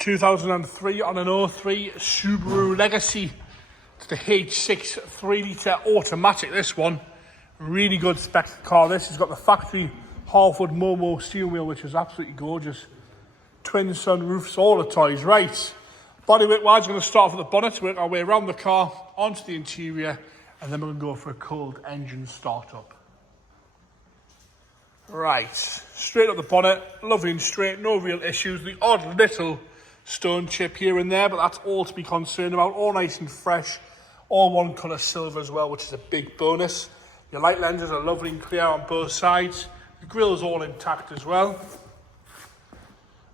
2003 on an 03 Subaru Legacy. It's the H6 3-litre automatic, this one. Really good spec car. This has got the factory half-wood Momo steering wheel, which is absolutely gorgeous. Twin sunroofs, all the toys. Right, bodywork wise, we're going to start off with the bonnet, work our way around the car, onto the interior, and then we're going to go for a cold engine startup. Right, straight up the bonnet, lovely and straight, no real issues. The odd little stone chip here and there, but that's all to be concerned about. All nice and fresh, all one colour silver as well, which is a big bonus. Your light lenses are lovely and clear on both sides. The grille's all intact as well.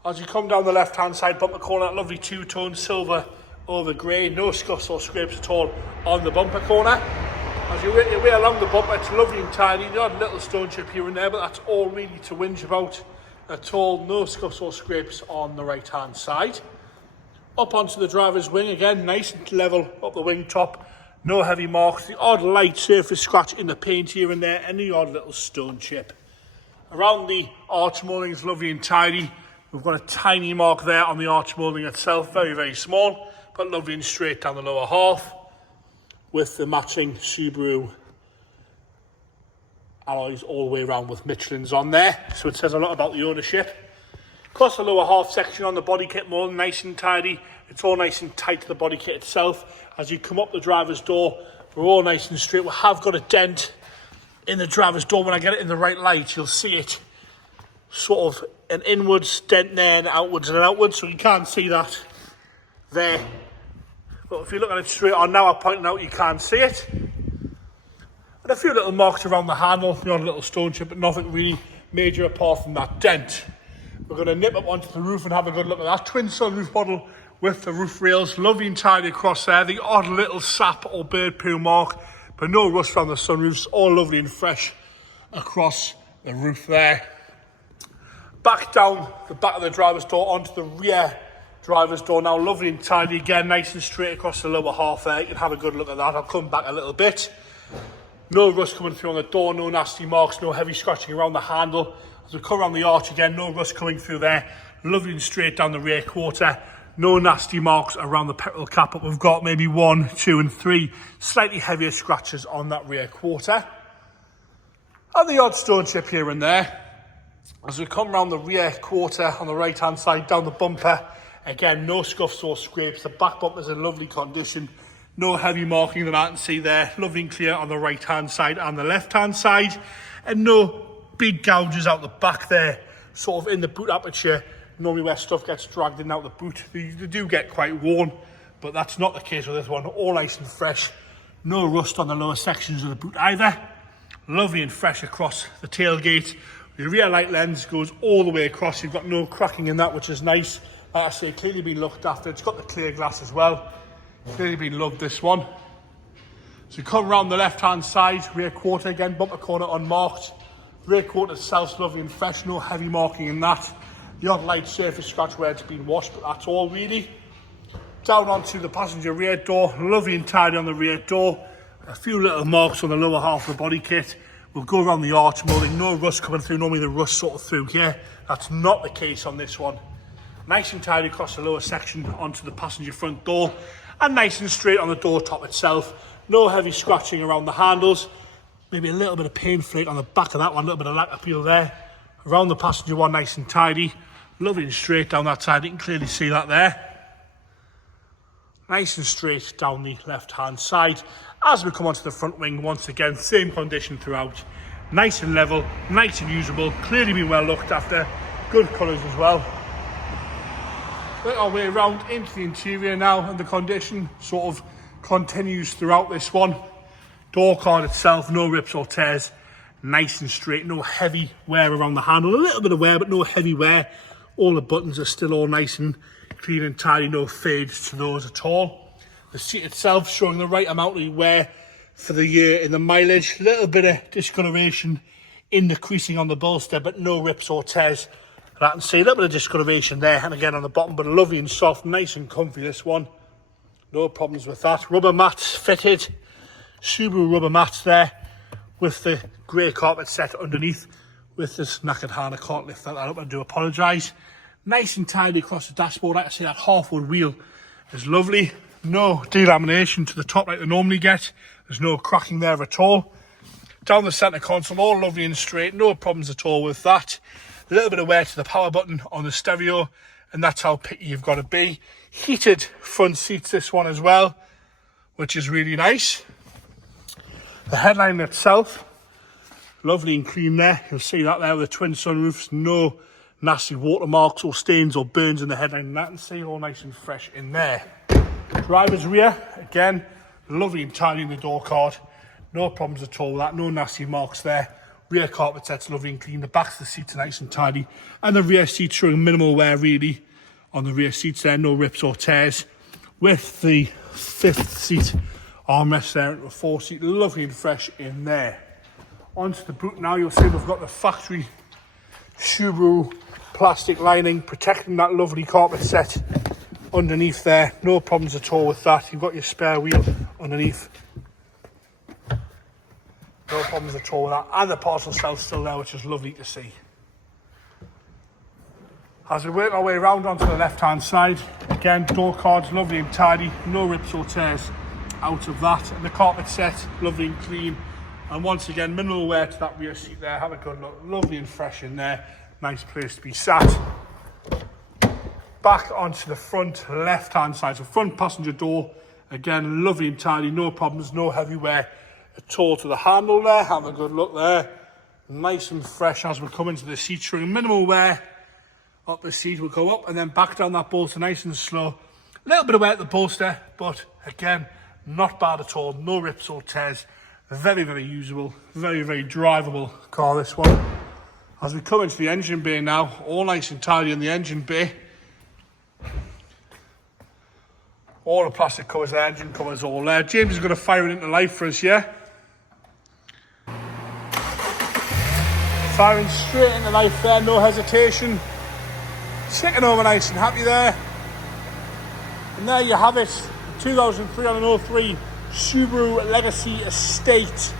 As you come down the left-hand side bumper corner, lovely two-tone silver over grey, no scuffs or scrapes at all on the bumper corner. As you work your way along the bumper, it's lovely and tidy. The odd little stone chip here and there, but that's all really to whinge about at all. No scuffs or scrapes on the right-hand side. Up onto the driver's wing, again, nice and level up the wing top. No heavy marks, the odd light surface scratch in the paint here and there, and the odd little stone chip. Around the arch moulding is lovely and tidy. We've got a tiny mark there on the arch moulding itself, very, very small, but lovely and straight down the lower half, with the matching Subaru alloys all the way around with Michelin's on there. So it says a lot about the ownership. Across the lower half section on the body kit moulding, nice and tidy. It's all nice and tight to the body kit itself. As you come up the driver's door, we're all nice and straight. We have got a dent in the driver's door. When I get it in the right light, you'll see it sort of an inwards dent there and outwards and outwards, so you can't see that there. But if you look at it straight on now, I'm pointing out, you can't see it. And a few little marks around the handle, the odd little stone chip, but nothing really major apart from that dent. We're going to nip up onto the roof and have a good look at that twin sunroof model with the roof rails, lovely and tidy across there. The odd little sap or bird poo mark, but no rust on the sunroofs, all lovely and fresh across the roof there. Back down the back of the driver's door onto the rear driver's door now, lovely and tidy again, nice and straight across the lower half there. You can have a good look at that. I'll come back a little bit. No rust coming through on the door, no nasty marks, no heavy scratching around the handle. As we come around the arch again, no rust coming through there. Lovely and straight down the rear quarter. No nasty marks around the petrol cap, but we've got maybe 1, 2 and 3 slightly heavier scratches on that rear quarter. And the odd stone chip here and there. As we come around the rear quarter on the right hand side, down the bumper, again, no scuffs or scrapes. The back bumper's in lovely condition. No heavy marking that I can see there. Lovely and clear on the right hand side and the left hand side. And no big gouges out the back there, sort of in the boot aperture. Normally where stuff gets dragged in and out the boot, they do get quite worn, but that's not the case with this one. All nice and fresh. No rust on the lower sections of the boot either. Lovely and fresh across the tailgate. The rear light lens goes all the way across. You've got no cracking in that, which is nice. Like I say, clearly been looked after. It's got the clear glass as well. Clearly been loved, this one. So you come around the left-hand side, rear quarter again, bumper corner unmarked. Rear quarter itself's lovely and fresh, no heavy marking in that. The odd light surface scratch where it's been washed, but that's all really. Down onto the passenger rear door, lovely and tidy on the rear door. A few little marks on the lower half of the body kit. We'll go around the arch moulding, no rust coming through. Normally the rust sort of through here. That's not the case on this one. Nice and tidy across the lower section onto the passenger front door, and nice and straight on the door top itself. No heavy scratching around the handles. Maybe a little bit of paint flake on the back of that one, a little bit of lacquer peel there. Around the passenger one, nice and tidy. Lovely and straight down that side, you can clearly see that there. Nice and straight down the left-hand side. As we come onto the front wing, once again, same condition throughout. Nice and level, nice and usable, clearly been well looked after. Good colours as well. Work our way around into the interior now, and the condition sort of continues throughout this one. Door card itself, no rips or tears. Nice and straight, no heavy wear around the handle. A little bit of wear, but no heavy wear. All the buttons are still all nice and clean and tidy, no fades to those at all. The seat itself showing the right amount of wear for the year in the mileage. A little bit of discoloration in the creasing on the bolster, but no rips or tears. I can see a little bit of discoloration there, and again on the bottom, but lovely and soft, nice and comfy, this one. No problems with that. Rubber mats fitted. Subaru rubber mats there with the grey carpet set underneath with this knackered hand. I can't lift that up, I do apologise. Nice and tidy across the dashboard. Like I say, that half-wood wheel is lovely. No delamination to the top like they normally get. There's no cracking there at all. Down the centre console, all lovely and straight. No problems at all with that. A little bit of wear to the power button on the stereo, and that's how picky you've got to be. Heated front seats, this one as well, which is really nice. The headline itself, lovely and clean there. You'll see that there with the twin sunroofs. No nasty watermarks or stains or burns in the headline. And that, and see, all nice and fresh in there. Driver's rear, again, lovely and tidy in the door card. No problems at all with that. No nasty marks there. Rear carpet set's lovely and clean. The backs of the seats are nice and tidy. And the rear seats showing minimal wear really on the rear seats there. No rips or tears. With the 5th seat armrest there into a 4th seat. Lovely and fresh in there. Onto the boot now. You'll see we've got the factory Subaru plastic lining protecting that lovely carpet set underneath there. No problems at all with that. You've got your spare wheel underneath. No problems at all with that. And the parcel cell's still there, which is lovely to see. As we work our way around onto the left-hand side, again, door cards lovely and tidy. No rips or tears out of that. And the carpet set, lovely and clean. And once again, minimal wear to that rear seat there. Have a good look. Lovely and fresh in there. Nice place to be sat. Back onto the front left-hand side. So front passenger door, again, lovely and tidy. No problems, no heavy wear at all to the handle there. Have a good look there. Nice and fresh as we come into the seat. Showing minimal wear. Up the seat will go up and then back down that bolster nice and slow. A little bit of wear at the bolster, but again, not bad at all. No rips or tears. Very, very usable. Very, very drivable car, this one. As we come into the engine bay now, all nice and tidy in the engine bay. All the plastic covers there, engine covers all there. James is going to fire it into life for us, yeah? Firing straight into life there, no hesitation. Ticking over nice and happy there. And there you have it, 2303 Subaru Legacy Estate.